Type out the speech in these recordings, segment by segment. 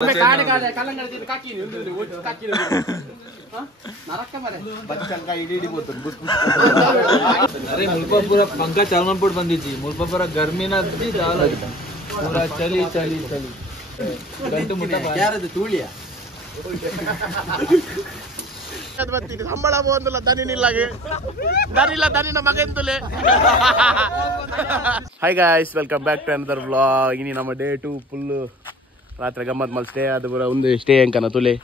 अरे मुल्पापुरा पंखा चालमनपुर बंदी मुल्पापुरा गर्मी ना पूरा चली चली चली गंटू मुट्टा तूलिया ಸಂಬಳ ಬಂದಿಲ್ಲ ದನಿ ನಿಲ್ಲಾಗೆ ದನಿಲ್ಲ ದನಿನ ಮಗಂತುಲೆ hi guys welcome back to another vlog ಇನಿ ನಮ್ಮ ಡೇ 2 ಫುಲ್ ರಾತ್ರಿ ಗಮ್ಮತ್ ಮಲ್ ಸ್ಟೇ ಆದ ಬರ ಒಂದು ಸ್ಟೇ ಅಂಕನ ತುಲೆ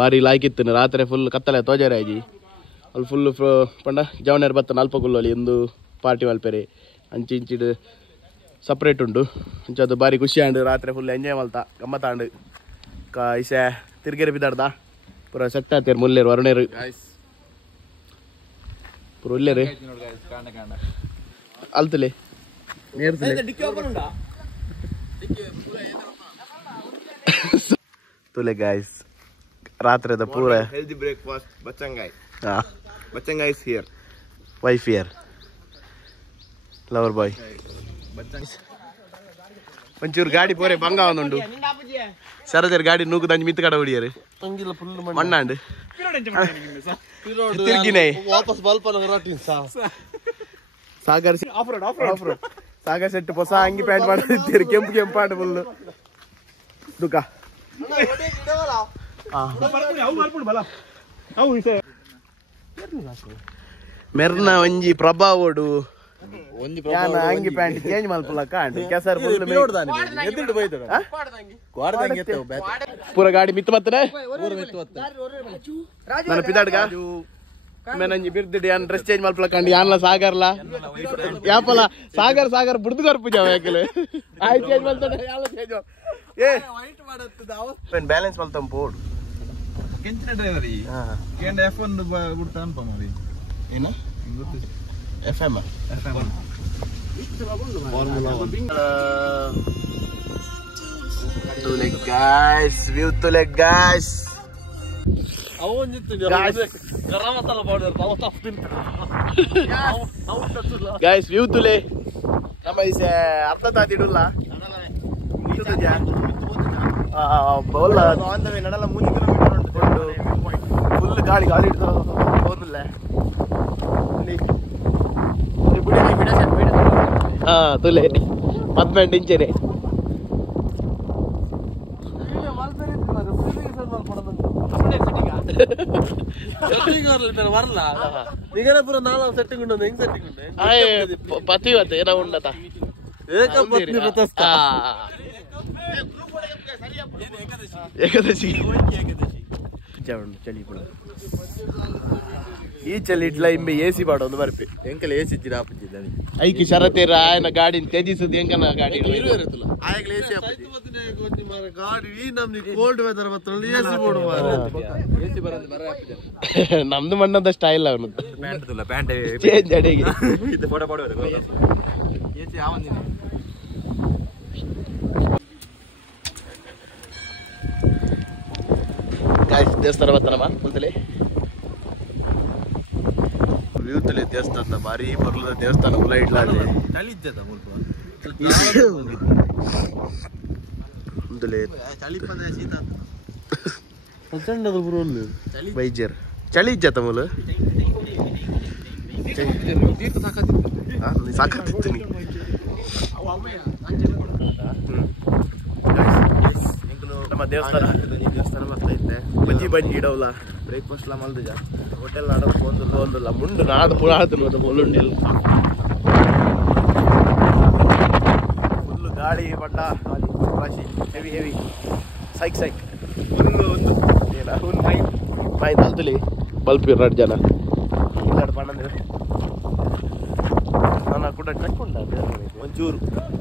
ಬಾರಿ ಲಾಯ್ಕಿತ್ತು ರಾತ್ರಿ ಫುಲ್ ಕತ್ತಲೆ ತೋಜರಾಜಿ ಅಲ್ಲಿ ಫುಲ್ ಪಂಡ ಜವನೇರ್ ಬತ್ತ ನಲ್ಪಗುಲ್ಲಲ್ಲಿ ಒಂದು ಪಾರ್ಟಿ ಮಲ್ಪೆರೆ ಅಂಚಿ ಇಂಚಿಡು ಸಪ್ರೇಟ್ ಉಂಟು ಅಂಚದು ಬಾರಿ ಖುಷಿ ಆಂಡು ರಾತ್ರಿ ಫುಲ್ ಎಂಜಾಯ್ ಮಲ್ತಾ ಗಮ್ಮತ್ ಆಂಡು ಇಸೆ ತಿರ್ಗೇರಿ ಬಿದ್ದಾಡ್ದ ಪೂರ ಸೆಟ್ ಆತೇರು ಮುಲ್ಲೇರು ವರುಣೇರು ಪೂರ ಉಲ್ಲೇರು ಅಲ್ತಲೆ ತುಲೆ ಗಾಯ್ಸ್ ರಾತ್ರಿದ ಪೂರ healthy breakfast bachangai ah bachangai is here wife here lover boy ಒಂಚೂರು ಗಾಡಿ ಪೋರೆ ಬಂಗ ಒಂದುಂಡು ಸರದರ್ ಗಾಡಿ ನೂಕುದಂಜಿ ಮಿತ್ತು ಕಡೆ ಹೊಡಿಯರು ಮಣ್ಣಾಂಡು ತಿರ್ಗಿನೇ ವಾಪಸ್ ಬಲ್ಪನ ಹೊರಟಿನ್ ಸಾಗರ್ ಸಾಗರ್ ಸೆಟ್ ಹೊಸ ಅಂಗಿ ಪ್ಯಾಂಟ್ ಮಾಡಿರ್ತೀರಿ ಕೆಂಪು ಕೆಂಪಾಂಡು ಫುಲ್ ದುಃಖ ಮೆರ್ನ ಒಂಜಿ ಪ್ರಭಾವೋಡು ಅಂಗಿ ಪ್ಯಾಂಟ್ ಚೇಂಜ್ ಮಲ್ಪಲ್ಲ ಕಾಂಡು ಕೆಸರ್ ಪೂರ ಗಾಡಿ ಮಿತ್ತು ಬತ್ತನೆ ನನ್ನ ಪಿದಾಡ್ಗ ಮೇನಂಜಿ ಬಿರ್ದಿಡಿ ಯಾನ್ ಡ್ರೆಸ್ ಚೇಂಜ್ ಮಲ್ಪಲ್ಲ ಕಾಂಡು ಯಾನ್ಲ ಸಾಗರ್ಲ ಯಾಪಲ್ಲ ಸಾಗರ್ ಬುಡ್ದುಗಾರ್ ಪೂಜಾ ಯಾಕಲೆ ಆಯ್ ಚೇಂಜ್ ಮಲ್ತಾನೆ ಯಾಲ ಚೇಂಜ್ ಏ ಬ್ಯಾಲೆನ್ಸ್ ಮಲ್ತಂ ಪೋಡ್ ಕೆಂಚಿನ ಡ್ರೈವರ್ ಕೇಂಡ F1 ಬಿಡ್ತಾ ಅನ್ಪ ಮಾಡಿ ಏನ FM ತುಲೆ ಗಾಯ್ಸ್ ವ್ಯೂ ತುಲೆ ಗಾಯ್ಸ್ ಗಾಯ್ಸ್ ವ್ಯೂ ತುಲೆ ನಮ್ಮ ಇಸೆ ಅರ್ಧ ತಾತಿಡುಲ್ಲ ನಡಲ್ಲ 3 ಕಿಲೋಮೀಟರ್ ಉಂಟು ಫುಲ್ ಗಾಳಿ ಹಿಡಿದು ಹೋದಿಲ್ಲ ಹಾ ತುಲೆ ಮದ್ಮೆಂಟ್ ಇಂಚೆನೆ ಪತಿವತ್ತೆ ಏನೋ ಉಂಡತ ಏಕಾದಶಿ ಚಳಿ ಕೂಡ ಈ ಚಳಿ ಇಟ್ಲ ಇಂಬೆ ಎಸಿ ಬಾಡ ಒಂದು ಬರ್ಪಿ ಎಂಕಲ್ ಎಸಿ ಇಜ್ಜಿರ ಆಪುಜಿದ್ದಾನೆ ಐಕಿ ಶರತೇರ ಆಯನ ಗಾಡಿ ತ್ಯಜಿಸುದು ಎಂಕನ ಗಾಡಿ ಆಯಗ್ಲ ಎಸಿ ಆಪುಜಿ ಗಾಡಿ ಈ ನಮ್ನಿ ಕೋಲ್ಡ್ ವೆದರ್ ಬತ್ತಲ್ಲ ಎಸಿ ಬೋಡು ಮಾರ ಎಸಿ ಬರಂದ ಮರ ಆಪುಜಿ ನಮ್ದು ಮಣ್ಣದ ಸ್ಟೈಲ್ ಅವನದು ಪ್ಯಾಂಟ್ ತುಲ್ಲ ಪ್ಯಾಂಟ್ ಚೇಂಜ್ ಅಡಿಗೆ ಇದು ಫೋಟೋ ಎಸಿ ಆವಂದಿನ ಗಾಯ್ಸ್ ದೇವಸ್ಥಾನ ಬತ್ತನಮ್ಮ ಮುಂತಲೆ ವ್ಯೂತಲೆ ದೇವಸ್ಥಾನ ಭಾರಿ ಬರ್ಲದ ದೇವಸ್ಥಾನ ಮುಲ ಇಡ್ಲಾದೆ ಚಳಿ ಇದ್ದದ ಮುಲ್ಪ ಮುಂತಲೆ ಚಳಿ ಪದ ಶೀತ ಸಣ್ಣದ ಬರೋಲ್ಲ ಬೈಜರ್ ಚಳಿ ಇಜ್ಜತ ಮುಲ ತೀರ್ಥ ಸಾಕತ್ತಿತ್ತು ನೀ ಸಾಕತ್ತಿತ್ತು ನೀ ನಮ್ಮ ದೇವಸ್ಥಾನ ಬರ್ತಾ ಇದ್ದೆ ಬಜ್ಜಿ ಇಡವಲ್ಲ ಬ್ರೇಕ್ಫಾಸ್ಟ್ ಎಲ್ಲ ಮಲ್ದಿಜ ಹೋಟೆಲ್ ಆಡೋದು ಒಂದಲ್ಲ ಮುಂಡು ನಾಡು ಪುರಾತು ಮೊಲುಂಡಿಲ್ಲ ಫುಲ್ಲು ಗಾಳಿ ಬಡ್ಡ ರಾಶಿ ಹೆವಿ ಸೈಕ್ ಫುಲ್ಲು ಒಂದು ಏನ ಒಂದು ಮೈ ತಲ್ತಲಿ ಬಲ್ಪ್ 2 ಜನ ಇಲ್ಲಾಡು ಪಣ್ಣಂದ್ರೆ ನಾನು ಕೂಡ ಟಕ್ಕೊಂಡ ಒಂಚೂರು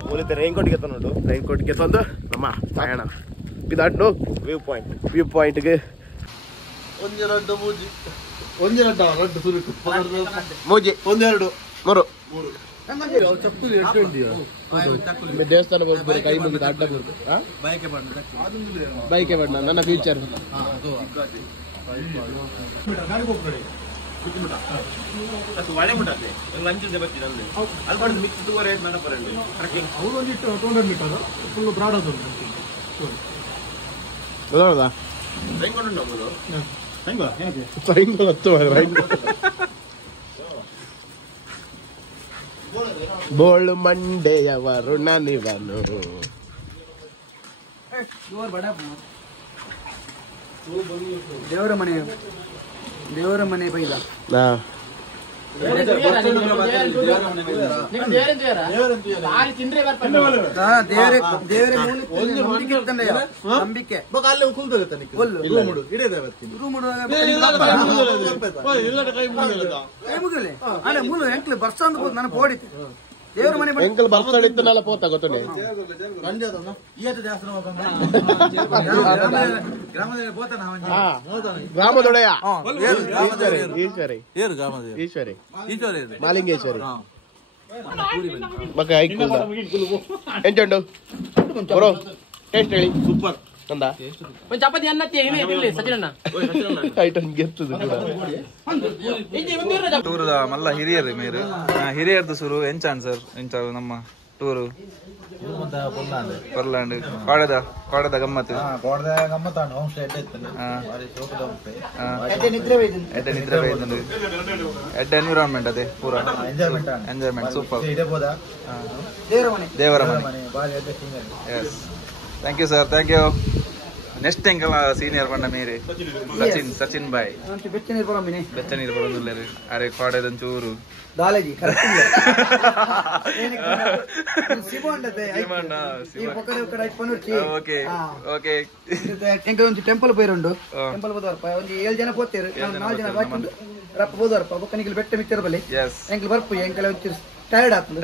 ಮೂಲಿದ್ದೆ ರೈನ್ಕೋಟ್ಗೆ ನೋಡು ರೈನ್ಕೋಟ್ಗೆ ತಂದು ನಮ್ಮ ಪ್ರಯಾಣ ಇದಾಡ್ನು ವ್ಯೂ ಪಾಯಿಂಟ್ಗೆ ಮೂಜಿ 1 2 3 ದೇವಸ್ಥಾನ ಹೋಗ್ಬೋದು ಕೈ ಮುಗಿದು ಅಡ್ಡ ಬೈಕೆ ಬಣ್ಣ ನನ್ನ ಫ್ಯೂಚರ್ ಒಳ್ಳೆ ಮುಟ್ಟತ್ತೆ ಲಂಚ್ ಬರ್ತೀನಿ ಅಲ್ಲಿ ಅಲ್ಲಿ ಮಿಕ್ಸ್ ತೂವರೆ ಮೇಡ ಬರಂడి ಟ್ರೆಕ್ಕಿಂಗ್ ಅವರು ಒಂದಿಟ್ಟು 200 ಮೀಟರ್ ಫುಲ್ ಬ್ರಾಡ್ ಅದು ಬೋಳು ಮಂಡೆಯವರು ನಾನಿವನು. ದೇವರ ಮನೆ ಬೈದ ನಂಬಿಕೆ ಬರ್ಸ ನನಗೆ ಓಡಿತು ದೇವರ ಮನೆ ಎಂಕಲ್ ಬರ್ತಾಡಿತ್ತನಲ್ಲ ಪೋತ ಗೊತ್ತನೆ ಗ್ರಾಮದೊಡೆಯ ಈಶ್ವರಿ ಮಾಲಿಂಗೇಶ್ವರಿ ಮಗ ಐಕುಲ್ಲ ಎಂಚುಂಡು ಬರೋ ಟೇಸ್ಟ್ ಹೇಳಿ ಸೂಪರ್ ಅಂದ ಚಪಾತಿ ಅನ್ನ ಸಚಿನಣ್ಣ ಐಟಮ್ ಗೆತ್ತದು ಟೂರ್ದ ಮಲ್ಲ ಹಿರಿಯರು ಮೇರು ಹಿರಿಯರ್ದು ಸುರು ಎಂಚಾನ್ ಸರ್ ಎಂಚಾರು ನಮ್ಮ ಟೂರು ಪರ್ಲಾಂಡ್ ಕಾಡದ ಗಮ್ಮತ್ತು ಎಡ್ಡೆ ನಿದ್ರೆ ಬೈದಂಡು ಎಡ್ಡೆ ಎನ್ವಿರಾನ್ಮೆಂಟ್ ಅದೇ ಪೂರ ಎಂಜಾಯ್ಮೆಂಟ್ ಸೂಪರ್ ದೇವರ ಮನೆ yes thank you sir thank you next ಎಂಕಲ ಸೀನಿಯರ್ ಪಂಡ ಮೇರೆ ಸಚಿನ್ ಬಾಯ್ ಬೆಚ್ಚನೀರು ಬರೋದಿಲ್ಲ ರೀ ಅರೆ ಕಾಡದಂಚೂರು ದಾಲೇಜಿ ಒಂದು ಟೆಂಪಲ್ ಪೋಯಿರುಂಡು ಟೆಂಪಲ್ ಬೋದವರ್ಪ ಒಂದು 7 ಜನ ಪೋತೇರು 4 ಜನ ಬಾಕಿಂಡು ರಪ್ಪ ಬೋದವರ್ಪ ಬೊಕ್ಕನಿಗೆ ಬೆಟ್ಟ ಮಿತ್ತಿರ ಬಲಿ ಎಂಕಲ್ ಬರ್ಪು ಎಂಕಲ ಒಂಚೂರು ಟೈರ್ಡ್ ಆಗ್ತದೆ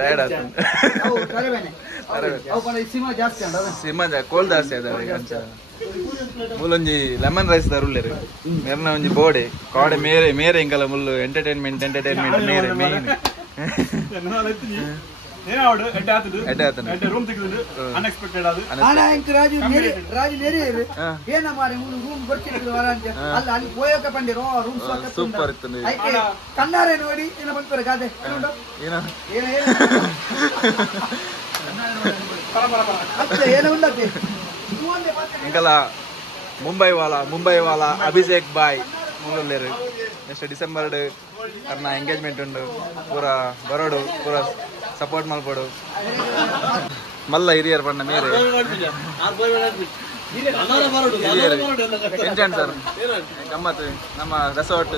ಸಿನಿಮಾ ಕೋಲ್ ಜಾಸ್ತಿ ಅದ ಮೂಲೊಂಜಿ ಲೆಮನ್ ರೈಸ್ ತರುಳ್ಳೇರು ಮೇರ್ನ ಒಂಜಿ ಬೋಡೆ ಕಾಡೆ ಮೇರೆ ಮೇರೆ ಇಂಕಲ ಮುಳ್ಳು ಎಂಟರ್ಟೈನ್ಮೆಂಟ್ ಮೇರೆ ಮೇನ್ ಸೂಪರ್ ಇತ್ತು ಕಣ್ಣಾರೆ ನೋಡಿ ಏನ ಬಂತಾರೆ ಗಾದೆ ಏನು ಉಂಡತ್ತೆ ಇಂಕಲ ಮುಂಬೈ ವಾಲ ಅಭಿಷೇಕ್ ಬಾಯ್ ಮೂಲಲ್ಲೇರು ನೆಕ್ಸ್ಟ್ ಡಿಸೆಂಬರ್ ಅರ್ನ ಎಂಗೇಜ್ಮೆಂಟ್ ಉಂಡು ಪೂರ ಬರೋಡು ಪೂರ ಸಪೋರ್ಟ್ ಮಲ್ಪಡು ಮಲ್ಲ ಹಿರಿಯರ್ ಪಂಡ ಮೇರೆ ಎಂಜಾಯ್ ಸರ್ ಗಮ್ಮತ್ತು ನಮ್ಮ ರೆಸಾರ್ಟ್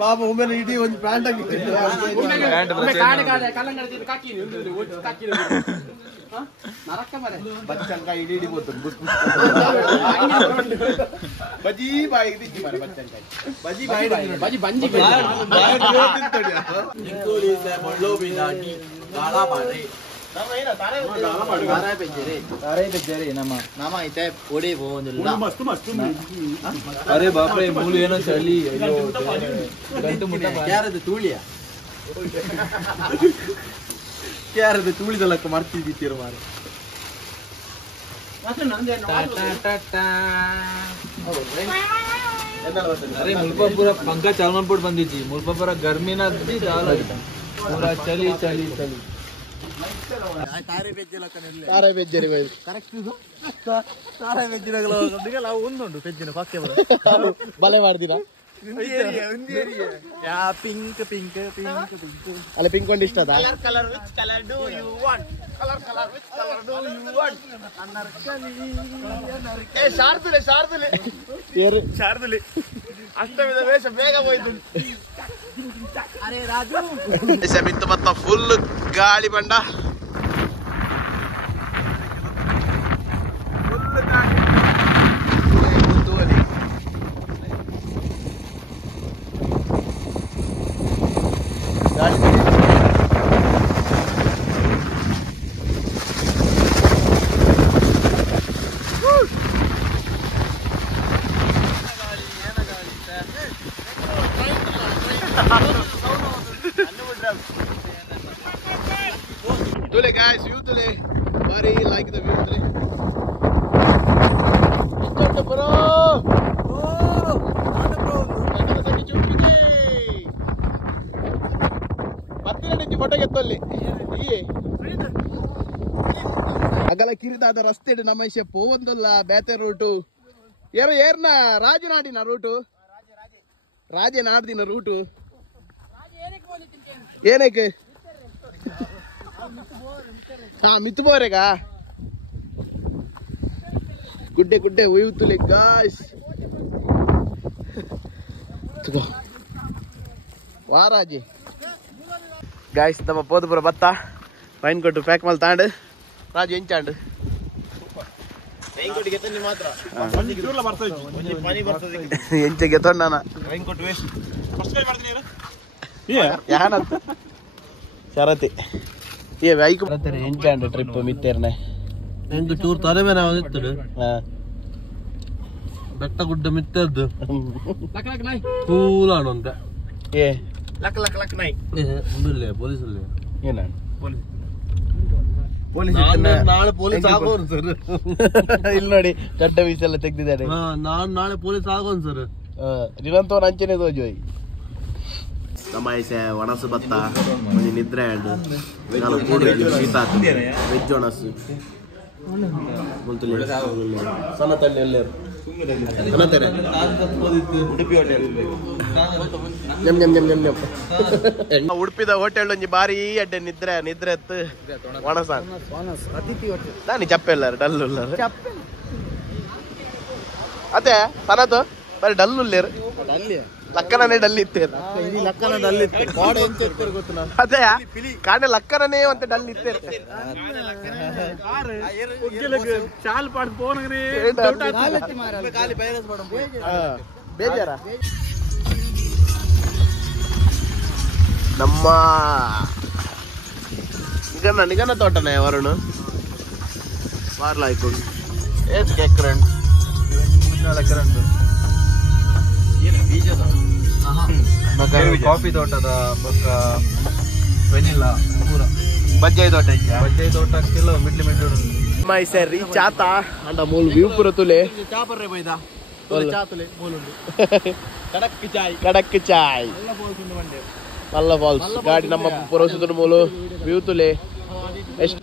ಪಾಪ ಒಮ್ಮೆ ಇಡೀ ಒಂದು ಪ್ಯಾಂಟ್ ಬಚ್ಚಂಕಾಯಿ ಇಡೀ ಬಜಿ ಬಾಯಿ ಬಚ್ಚಂಕಾಯಿ ಬಜಿ ಬಂಜಿ ಅರೆ ಬಾಪ್ರೆ ಮೂಲು ಏನೋ ಚಳಿ ಗಂಟು ಮುಟ್ಟ ಯಾರದು ತೂಳಿಯ ಯಾರದು ತೂಳಿದ ಲೆಕ್ಕ ಮಾಡ್ತಿದ್ದೀರ ಮಾರ ಅರೆ ಮುಲ್ಪಾಪುರ ಪಂಕ ಚಾಲ್ಮನ್ಪುರ್ ಬಂದಿದ್ದಿ ಮುಲ್ಪಾಪುರ ಗರ್ಮಿನ ಪೂರಾ ಚಳಿ ಚಳಿ ಚಳಿ ತಾರೆ ಬೆಜ್ಜರಿ ಒಂದುಂಟು ಪೆಜ್ಜಿನ ಪಕ್ಕೆ ಬಲೆ ಮಾಡ್ದಿರಾ ಪಿಂಕ್ ಪಿಂಕ್ ಪಿಂಕ್ ಪಿಂಕ್ ಅಲ್ಲ ಪಿಂಕ್ ಒಂದು ಇಷ್ಟ ಅದ colour which colour do you want colour which colour do you want ಏ ಶಾರ್ದುಲೆ ಅಷ್ಟವಿಧ ವೇಷ ಬೇಗ ಹೋಯ್ತು ಅರೆ ರಾಜು ಬಿತ್ತು ಮತ್ತ ಫುಲ್ ಗಾಳಿ ಬಂಡ Tule guys, view Tule. Very like the view Tule. Enjoy bro. Oh, ada bro. Ada saki chupiki. Patti nadi photo ಗೆತ್ತಲ್ಲಿ ಅಗಲ ಕಿರಿದಾದ ರಸ್ತೆ ನಮ್ಮ ಇಷ್ಟ ಪೋವಂದಲ್ಲ ಬೇತೆ ರೂಟು ಏರ್ನ ರಾಜನಾಡಿನ ರೂಟು ರಾಜನಾಡ್ದಿನ ರೂಟು ಏನಕ್ಕೆ ಹಾ ಮಿತ್ತುಬೋರೆಗ ಗುಡ್ಡೆ ಗುಡ್ಡೆ ಒಯ್ಯುತ್ತಲೆ ಗಾಯ್ಸ್ ವಾರಾಜಿ ಗಾಯ್ಸ್ ನಮ್ಮ ಪೋದಪುರ ಭತ್ತ ಪೈನ್ ಕೊಟ್ಟು ಪ್ಯಾಕ್ ಮಾಡಿ ತಾಂಡು ರಾಜು ಎಂಚಾಂಡು ಎಂಚಗೆ ತೊಂಡನ ಯಾನಂತ ಶರತಿ ಏ ವೈಕ್ ಎಂಚಾಂಡು ಟ್ರಿಪ್ ಮಿತ್ತೇರ್ನೆ ಹೆಂಗ್ ಟೂರ್ ತಾರೆ ಮೇಲೆ ಇತ್ತು ಬೆಟ್ಟ ಗುಡ್ಡ ಮಿತ್ತದ್ದು ಕೂಲಾಡು ಅಂತ ಏ ಲಕ್ ಲಕ್ ಲಕ್ ನೈ ಮುಂದಿಲ್ಲ ಪೊಲೀಸಲ್ಲಿ ಏನ ನಾಳೆ ಪೊಲೀಸ್ ಆಗೋನ್ ಸರ್ ಇಲ್ಲಿ ನೋಡಿ ದೊಡ್ಡ ವೀಸೆಲ್ಲ ತೆಗ್ದಿದ್ದಾರೆ ನಾನ್ ನಾಳೆ ಪೊಲೀಸ್ ಆಗೋನ್ ಸರ್ ನಿರಂತರ ಅಂಚನೆ ತೋಜೋಯ್ ನಮ್ಮ ಒಣಸು ಭತ್ತ ಒಂದು ನಿದ್ರೆ ಶೀತ ವೆಜ್ ಒಣಸು ಸಣ್ಣ ತಳ್ಳಿ ಎಲ್ಲೇರು ಉಡುಪಿದ ಹೋಟೆಲ್ ಒಂಜಿ ಬಾರಿ ಅಡ್ಡೆ ನಿದ್ರೆ ನಿದ್ರೆ ಎತ್ತು ಒಣಸ ನಾನಿ ಚಪ್ಪೆಲ್ಲಾರು ಡಲ್ಲು ಅದೇ ಸನತು ಬರೀ ಡಲ್ಲು ಲಕ್ಕನೇ ಡಲ್ ಇತ್ತೇರು ಅದೇ ಕಾಣೆ ಲಕ್ಕನೇ ಅಂತ ಡಲ್ ಇತ್ತೇರು ಬೇಜಾರ ನಮ್ಮ ನಿಗನ ತೋಟನೇ ವರುಣ್ ವಾರ್ಲಾಯ್ಕೊಂಡು ಏತ್ ಎಕರೆಂಟ್ ಕಾಫಿ ತೋಟದ ಬೊಕ್ಕ ವೆನಿಲ್ಲಾ ಪೂರ ಬಜ್ಜಾಯಿ ತೋಟ ಬಜ್ಜಾಯಿ ತೋಟ ಕಿಲೋ ಮಿಡ್ಲಿ ಮಿಡ್ಲು ಮೈ ಸರ್ ರೀ ಚಾತ ಅಂಡ ಮೂಲ ವ್ಯೂ ಪುರ ತುಲೆ ಚಾಪರ್ರೆ ಬೈದ ಚಾತುಲೆ ಬೋಲುಂಡು ಕಡಕ್ ಚಾಯ್ ಮಲ್ಲ ಫಾಲ್ಸ್ ಗಾಡಿ ನಮ್ಮ ಪುರೋಸುದ್ರ ಮೂಲ ವ್ಯೂ ತುಲೆ ಎಷ್ಟು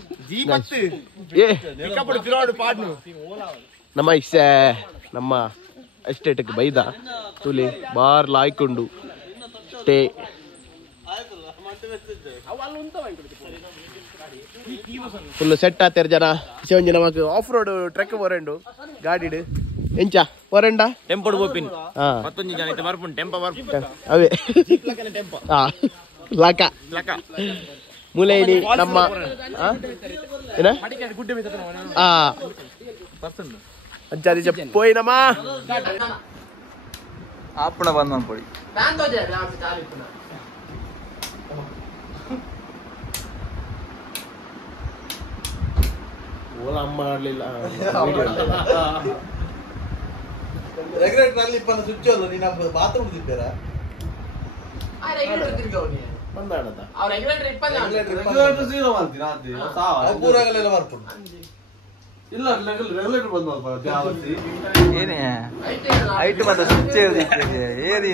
ನಮ್ಮ ಇಷ್ಟ ನಮ್ಮ ಎಸ್ಟೇಟ್ಗೆ ಬೈದ ತುಲಿ ಬಾರ್ ಲಾಯ್ಕೊಂಡು ಟೇ ಫುಲ್ ಸೆಟ್ ಆತೇರು ಜನ ಒಂಜಿ ನಮಕ್ ಆಫ್ ರೋಡ್ ಟ್ರೆಕ್ ಬರಂಡು ಗಾಡಿ ಎಂಚ ಬರಂಡ ಟೆಂಪೋಡ್ ಗೋಪಿನ್ ಹಾ 11 ಜನ ಬರ್ಪುಂಡು ಟೆಂಪ ಅವೇ ಹಾ ಲಕ ಮುಲೇನಿ ನಮ್ಮ ಏನ ಹಾ ಅಂಚಾದಿ ಪೋಯಿನಮ್ಮ ಆಪಣ ಬಂದ ಪೊಡಿ ಓಲ ಅಮ್ಮ ಆಡ್ಲಿಲ್ಲ ರೆಗ್ಯುಲೇಟರ್ ಅಲ್ಲಿ ಇಪ್ಪನ ಸ್ವಿಚ್ ಅಲ್ಲ ನೀನು ಬಾತ್ರೂಮ್ ತಿಂತೀರಾ ಬಂದಾಡದ ರೆಗ್ಯುಲೇಟರ್ ಜೀರೋ ಮಾಡ್ತೀರಾ ಪೂರಾಗಲೆಲ್ಲ ಬರ್ಕೊಂಡು ಇಲ್ಲ ರೆಗ್ಯುಲೇಟರ್ ಬಂದಪ್ಪ ಜಾವತಿ ಏನೇ ಐಟ್ ಬಂದ ಸ್ವಿಚ್ ಏರಿ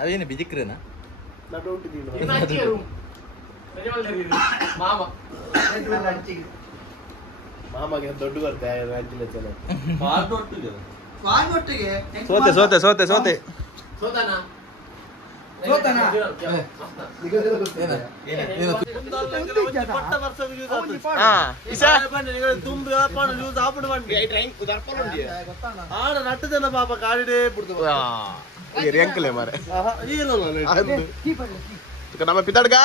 ಅದೇನು ಬಿಜಿಕ್ರೇನಾ ಮಾಮಗೆ ದೊಡ್ಡ ಬರ್ತೆ ಸೋತೆ ಸೋತೆ ಸೋತೆ ಸೋತೆ ನಟ್ಟದನ ಪಾಪ ಕಾಡಿಡೇ ಬಿಡ್ತು ಎಂಕಲೆ ಮಾರೆ ನಮ್ಮ ಪಿತಾಡ್ಗ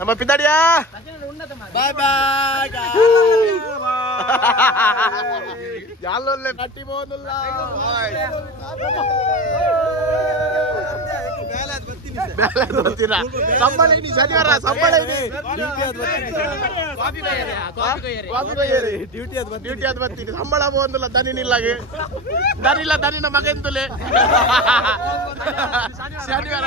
ನಮ್ಮ ಪಿತಾಡಿಯಾ ಬಾಯ್ ಬಾಯ್ ಯಾಲೊಲ್ಲೆ ಕಟ್ಟಿ ಹೋದಲ್ಲ ಸಂಬಳ ಇನಿ ಶನಿವಾರ ಸಂಬಳ ಇನಿ ಡ್ಯೂಟಿ ಅದ್ ಬರ್ತೀನಿ ಸಂಬಳ ಹೋದಲ್ಲ ದನಿನಿಲ್ಲಾಗೆ ದನಿಲ್ಲ ದನಿನ ಮಗಂತುಲೆ ಶನಿವಾರ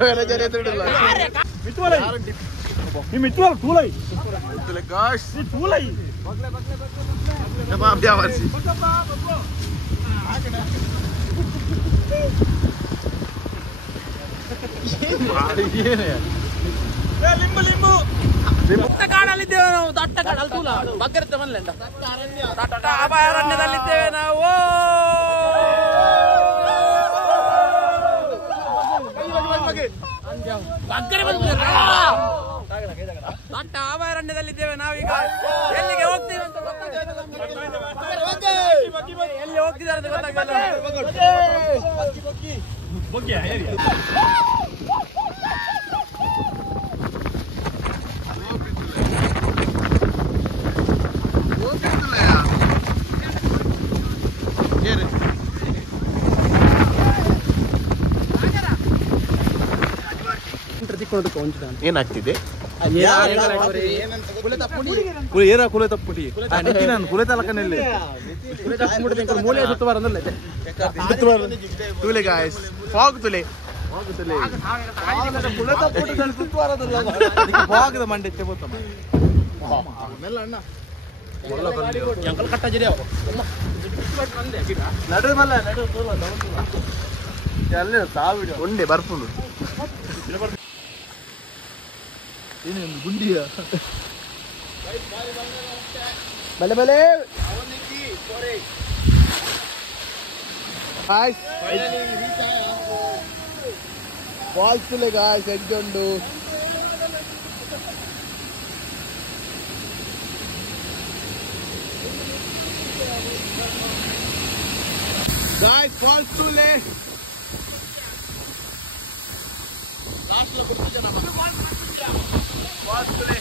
ಮ್ಯಾನೇಜರ್ ಎದುರಿಲ್ಲ ಟೂಲೈ ಗಾಶ್ ಟೂಲೈ ಬ್ಯಾವರ್ಸಿ ಕಾಡಲ್ಲಿದ್ದೇವೆ ನಾವು. ದಟ್ಟ ಕಾಡಲ್ಲ ಬಗ್ಗರತ್ತೆ ಮನೆ ದಟ್ಟ ಅಭಯಾರಣ್ಯದಲ್ಲಿದ್ದೇವೆ ನಾವು. ದಟ್ಟ ಅಭಯಾರಣ್ಯದಲ್ಲಿದ್ದೇವೆ ನಾವೀಗ. ಎಲ್ಲಿಗೆ ಹೋಗ್ತೀವಿ ಅಂತ ಎಲ್ಲಿ ಹೋಗ್ತಿದ್ದಾರೆ ಅಂತ ಗೊತ್ತಾಗಲ್ಲ. ಏನಾಗ್ತಿದೆ? ಕುಲೆ ತಪ್ಪುಡಿ ನಾನು ಕುಲೆ ತಲಕನಲ್ಲಿ ಮೂಲೆ ಸುತ್ತು ಬರಂದಲ್ಲ ತುಲೆ ಗಾಯ್ಸ್ ಫಾಗ್ ತುಲೆ ಕುಲೆ ತಪ್ಪುಡಿ ಸುತ್ತು ಬರೋದಲ್ಲ ಭಾಗದ ಮಂಡೆ ಅಂಕಲ್ ಕಟ್ಟಾಜಿರಿ ನಡುವಲ್ಲ ಅಲ್ಲಿ ಸಾವಿಡ ಉಂಡೆ ಬರ್ಪುಂಡು ಏನೇನು ಗುಂಡಿಯ ಬಲೆ ಬಲೆ ಫಾಲ್ಸ್ ತುಲೆ ಗಾಯ್ಸ್ ಎಡ್ಜೊಂಡು ಗಾಯ್ಸ್ ಫಾಲ್ಸ್ ತುಲೆ ಲಾಸ್ಟ್ ಫಾಲ್ಸ್ ತುಲೆ